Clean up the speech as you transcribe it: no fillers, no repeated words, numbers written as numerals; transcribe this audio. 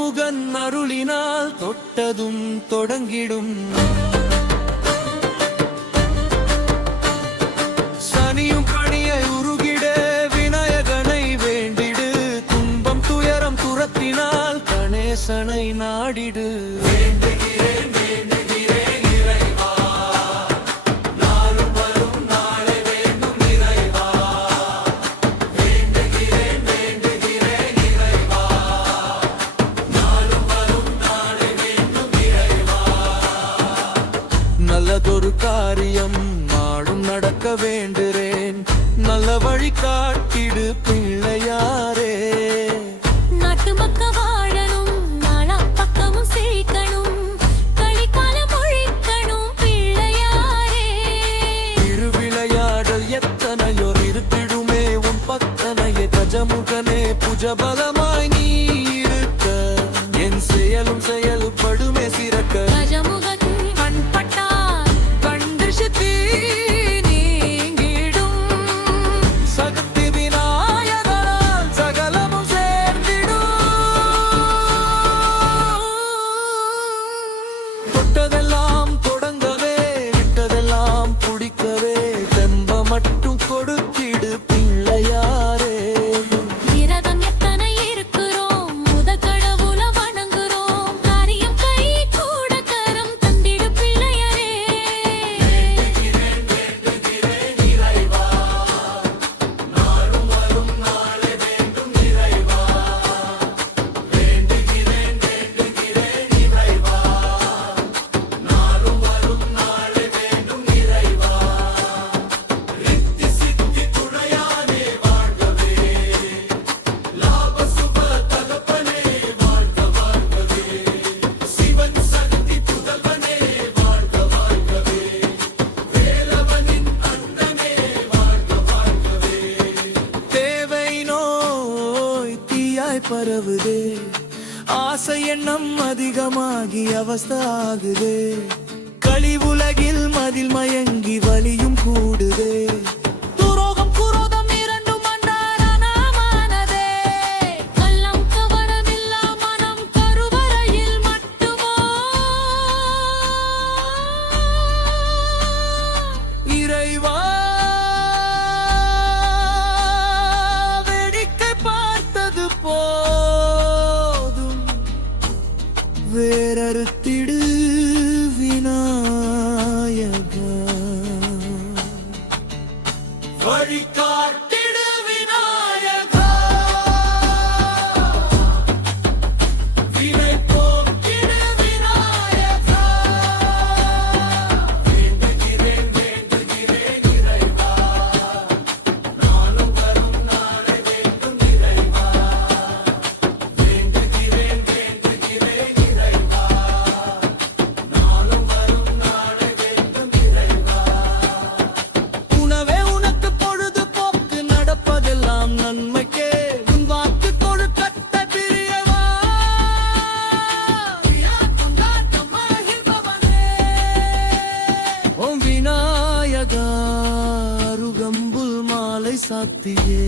கஜமுகன் அருளினால் தொட்டதும் தொடங்கிடும். சனியும் கணியை உருகிட விநாயகனை வேண்டிடு. துன்பம் துயரம் துரத்தினால் கணேசனை நாடிடு. நல்லதொரு காரியம் நாடும் நடக்க வேண்டுறேன். நல்ல வழி காட்டிடு பிள்ளையாரே. நாட்டு மக்க வாழணும், நாளா பக்கமும் செழிக்கணும், கலிகாலம் ஒழிக்கணும் பிள்ளையாரே. திருவிளையாடல் எத்தனையோ இருத்திடுமே உன் பத்தனையே. கஜமுகனே புஜபலமாய் நீ இருக்க, என் செயலும் செயல்படுமே சிறக்க. கஜமுகன் கண்பட்டால் கண்திருஷ்டி நீங்கிடும். சக்தி விநாயகனால் சகலமும் சேர்ந்திடும். தொட்டதெல்லாம் தொடங்கவே, விட்டதெல்லாம் பிடிக்கவே, தெம்ப மட்டும் கொடுத்திடு பிள்ளையாரே. விரதம் எத்தனை இருக்கிறோம், முத கடவுள வணங்குறோம், காரியம் கை கூட கரம் தந்திடு பிள்ளையாரே. தேவை நோய் தீயாய் பரவுதே, ஆசை எண்ணம் அதிகமாகி அவஸ்தை ஆகுதே. கலிவுலகில் மதில் மயங்கி வலியும் கூடுதே. துரோகம் குரோதம் இரண்டும் மன்னாரானதே, கள்ளம் கவனமில்லா மனம் கருவறையில் மட்டுமோ. இறைவா வேடிக்கை பார்த்தது போதும், வேறறுத்திடு விநாயகா. வழிகாட்டிடு விநாயகா. வினை போக்கிடு விநாயகா. வேண்டுகிறேன் வேண்டுகிறேன் இறைவா, நானும் வரும் நாளை வேண்டும் இறைவா. வேண்டுகிறேன் வேண்டுகிறேன் இறைவா, நானும் வரும் நாளை வேண்டும் இறைவா. உணவே உனக்கு பொழுதுபோக்கு, நடப்பதெல்லாம் நன்மைக்கே. உன் வாக்கு கொடுக்கட்ட பிரியவா. ஓம் விநாயகா, அருகம்புல் மாலை சாத்தியே.